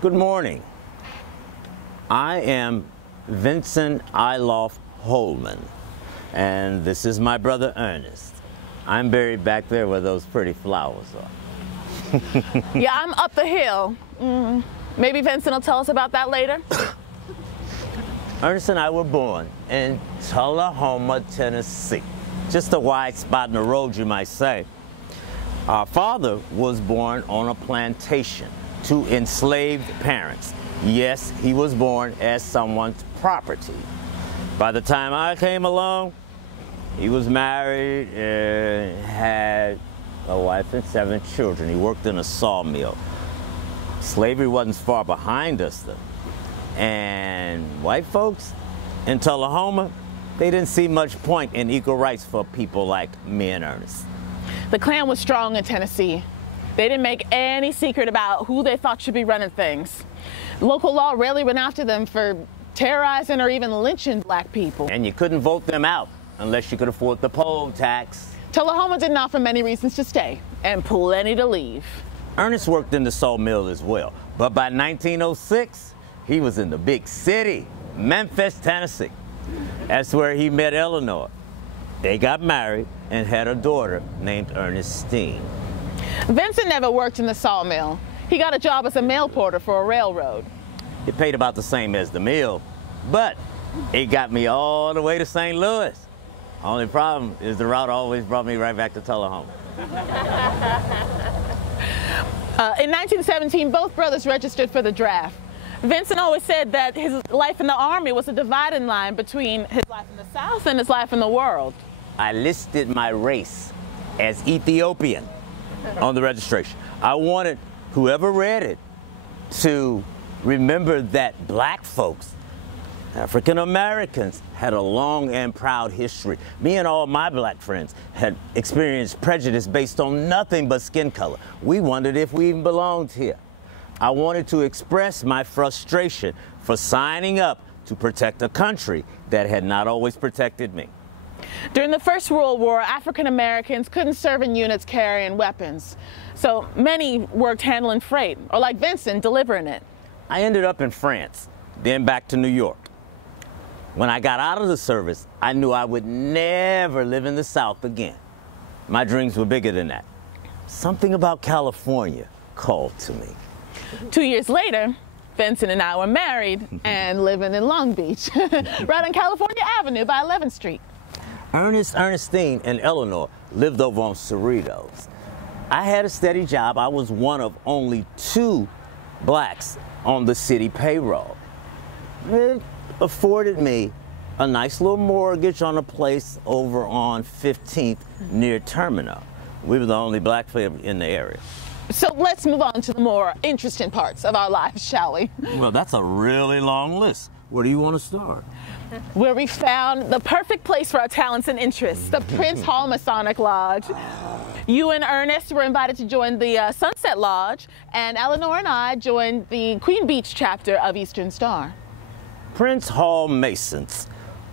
Good morning. I am Venson Holman, and this is my brother Ernest. I'm buried back there where those pretty flowers are. Yeah, I'm up the hill. Maybe Venson will tell us about that later. Ernest and I were born in Tullahoma, Tennessee. Just a wide spot in the road, you might say. Our father was born on a plantation to enslaved parents. Yes, he was born as someone's property. By the time I came along, he was married and had a wife and 7 children. He worked in a sawmill. Slavery wasn't far behind us, though. And white folks in Tullahoma, they didn't see much point in equal rights for people like me and Ernest. The Klan was strong in Tennessee. They didn't make any secret about who they thought should be running things. Local law rarely went after them for terrorizing or even lynching black people. And you couldn't vote them out unless you could afford the poll tax. Tullahoma didn't offer many reasons to stay, and plenty to leave. Ernest worked in the sawmill as well, but by 1906, he was in the big city, Memphis, Tennessee. That's where he met Eleanor. They got married and had a daughter named Ernestine. Venson never worked in the sawmill. He got a job as a mail porter for a railroad. It paid about the same as the mill, but it got me all the way to St. Louis. Only problem is the route always brought me right back to Tullahoma. In 1917, both brothers registered for the draft. Venson always said that his life in the Army was a dividing line between his life in the South and his life in the world. I listed my race as Ethiopian on the registration. I wanted whoever read it to remember that black folks, African Americans, had a long and proud history. Me and all my black friends had experienced prejudice based on nothing but skin color. We wondered if we even belonged here. I wanted to express my frustration for signing up to protect a country that had not always protected me. During the First World War, African Americans couldn't serve in units carrying weapons. So many worked handling freight, or like Venson, delivering it. I ended up in France, then back to New York. When I got out of the service, I knew I would never live in the South again. My dreams were bigger than that. Something about California called to me. 2 years later, Venson and I were married and living in Long Beach, right on California Avenue by 11th Street. Ernest, Ernestine, and Eleanor lived over on Cerritos. I had a steady job. I was one of only 2 blacks on the city payroll. It afforded me a nice little mortgage on a place over on 15th near Terminal. We were the only black family in the area. So let's move on to the more interesting parts of our lives, shall we? Well, that's a really long list. Where do you want to start? Where we found the perfect place for our talents and interests, the Prince Hall Masonic Lodge. You and Ernest were invited to join the Sunset Lodge, and Eleanor and I joined the Queen Beach chapter of Eastern Star. Prince Hall Masons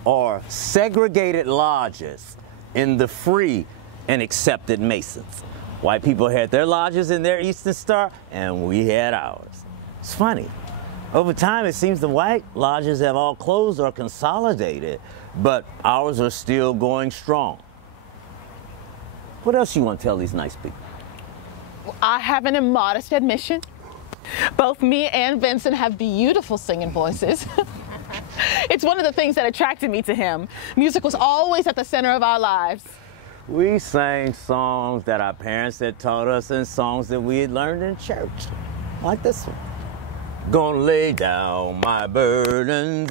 are segregated lodges in the free and accepted Masons. White people had their lodges in their Eastern Star, and we had ours. It's funny. Over time, it seems the white lodges have all closed or consolidated, but ours are still going strong. What else you want to tell these nice people? I have an immodest admission. Both me and Venson have beautiful singing voices. It's one of the things that attracted me to him. Music was always at the center of our lives. We sang songs that our parents had taught us and songs that we had learned in church, like this one. Gonna lay down my burden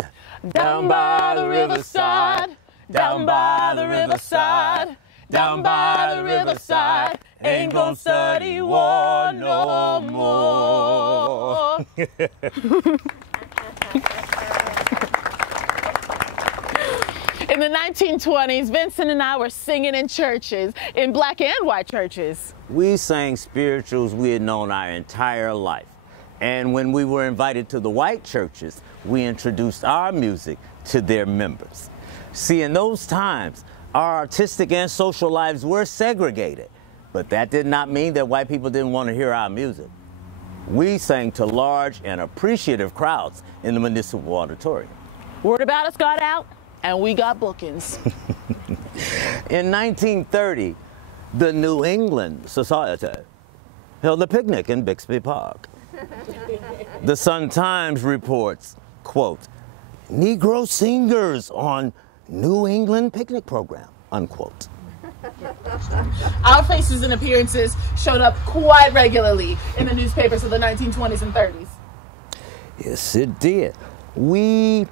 Down by the riverside, down by the riverside, down by the riverside, ain't gonna study war no more. In the 1920s, Venson and I were singing in churches, in black and white churches. We sang spirituals we had known our entire life. And when we were invited to the white churches, we introduced our music to their members. See, in those times, our artistic and social lives were segregated, but that did not mean that white people didn't want to hear our music. We sang to large and appreciative crowds in the municipal auditorium. Word about us got out, and we got bookings. In 1930, the New England Society held a picnic in Bixby Park. The Sun-Times reports, quote, Negro singers on New England picnic program, unquote. Our faces and appearances showed up quite regularly in the newspapers of the 1920s and 30s. Yes, it did. We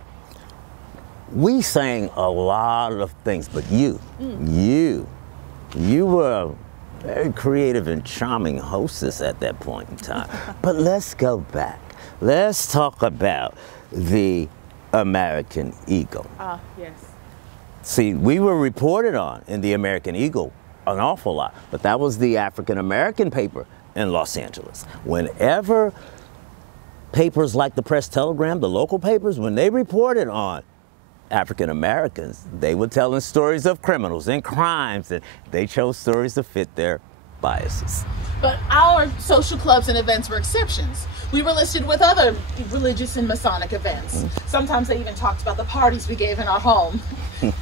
sang a lot of things, but you were a very creative and charming hostess at that point in time. But let's go back. Let's talk about the American Eagle. Yes. See, we were reported on in the American Eagle an awful lot, but that was the African-American paper in Los Angeles. Whenever papers like the Press-Telegram, the local papers, when they reported on African Americans, they were telling stories of criminals and crimes, and they chose stories to fit their biases. But our social clubs and events were exceptions. We were listed with other religious and Masonic events. Sometimes they even talked about the parties we gave in our home.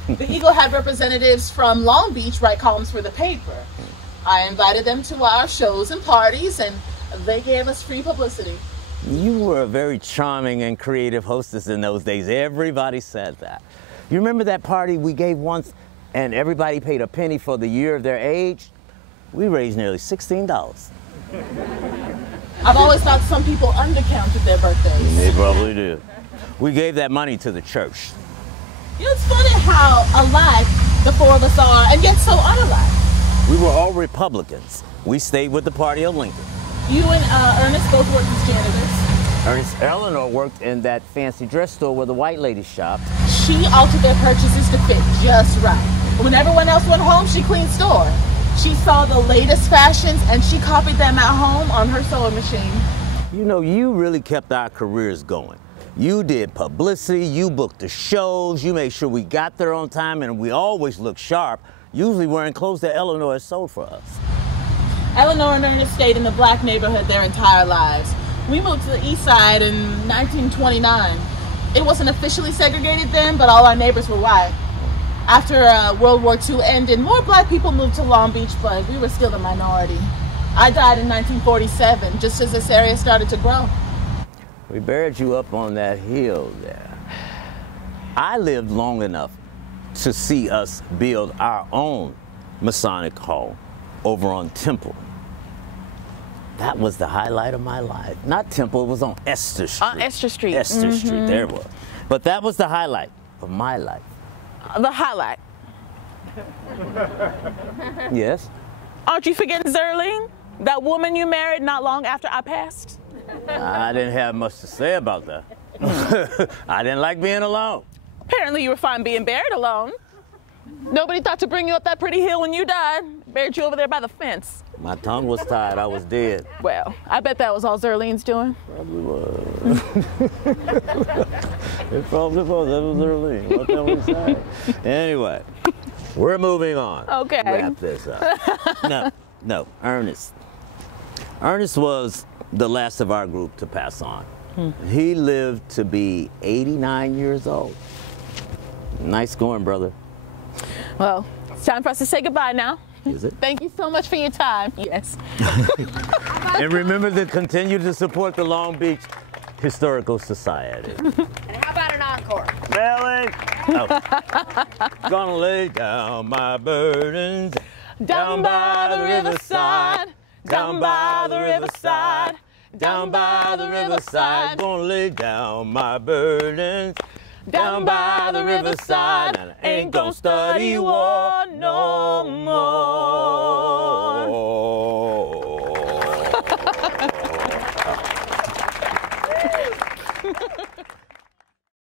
The Eagle had representatives from Long Beach write columns for the paper. I invited them to our shows and parties, and they gave us free publicity. You were a very charming and creative hostess in those days. Everybody said that. You remember that party we gave once and everybody paid a penny for the year of their age? We raised nearly $16. I've always thought some people undercounted their birthdays. They probably did. We gave that money to the church. You know, it's funny how alike the four of us are, and yet so unalike. We were all Republicans. We stayed with the party of Lincoln. You and Ernest both worked as janitors. Ernest Eleanor worked in that fancy dress store where the white ladies shopped. She altered their purchases to fit just right. When everyone else went home, she cleaned store. She saw the latest fashions and she copied them at home on her sewing machine. You know, you really kept our careers going. You did publicity, you booked the shows, you made sure we got there on time, and we always looked sharp, usually wearing clothes that Eleanor had sold for us. Eleanor and Ernest stayed in the black neighborhood their entire lives. We moved to the east side in 1929. It wasn't officially segregated then, but all our neighbors were white. After World War II ended, more black people moved to Long Beach, but we were still the minority. I died in 1947, just as this area started to grow. We buried you up on that hill there. I lived long enough to see us build our own Masonic Hall over on Temple. That was the highlight of my life. Not Temple, it was on Esther Street. On Esther Street. Esther Street, there it was. But that was the highlight of my life. The highlight. Yes? Aren't you forgetting Zerline? That woman you married not long after I passed? I didn't have much to say about that. I didn't like being alone. Apparently you were fine being buried alone. Nobody thought to bring you up that pretty hill when you died. Buried you over there by the fence. My tongue was tied, I was dead. Well, I bet that was all Zerline's doing. Probably was. It probably was. That was Zerline. What can we say? Anyway, we're moving on. Okay. Wrap this up. No, Ernest. Ernest was the last of our group to pass on. He lived to be 89 years old. Nice going, brother. Well, it's time for us to say goodbye now. Is it? Thank you so much for your time. Yes. And remember to continue to support the Long Beach Historical Society. And how about an encore? Really? Oh. Gonna lay down my burdens Down by the riverside, down by the riverside, down by the riverside. Gonna lay down my burdens Down by the riverside, and I ain't gonna study war no more.